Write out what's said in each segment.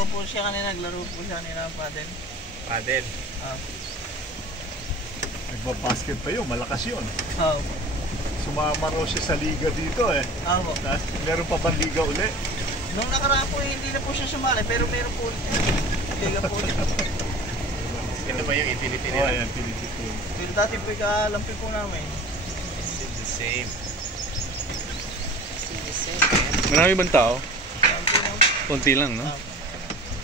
Nagpo po siya kanina, naglaro po siya kanina ng paddle. Paddle. Nagbabasket pa yun, malakas yun. Oo. Sumama raw siya sa liga dito eh. Oo. Tapos, meron pa bang liga uli? Nung nakaraan po, hindi na po siya sumali, pero meron po ulit yan. Liga po ulit. Ito ba yung infinity Oo, nila? yan, pinitipul. Pero dati po ikalampi po namin. Still the same. Still the same, man. Marami bang tao? Lampi lang. Konti lang, no?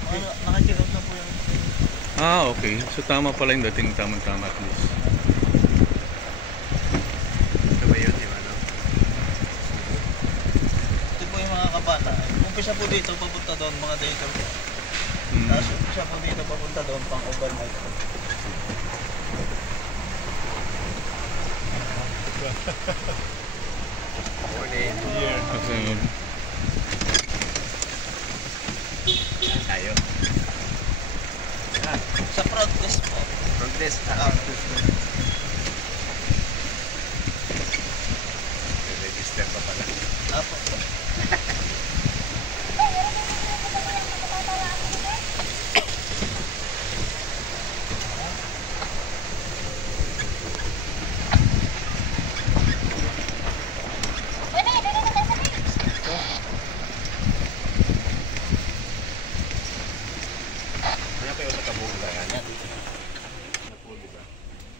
Nakakilot na po yung... Ah, okay. So tama pala yung dating tamang-tama at least. Ito ba yun, di ba, no? Ito po yung mga kabata. Umpisa po dito, papunta doon, mga dito po. Tapos umpisa po dito, papunta doon, pang overnight po. Morning. Yeah. Kasi, Tayo. Sa front desk po. Progress. Register pa pala. Apo po. Ano kayo sa kabog ba yan?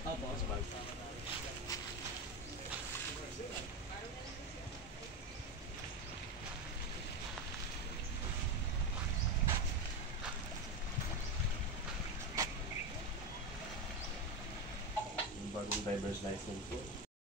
Apo. Yung bagong driver's license ko.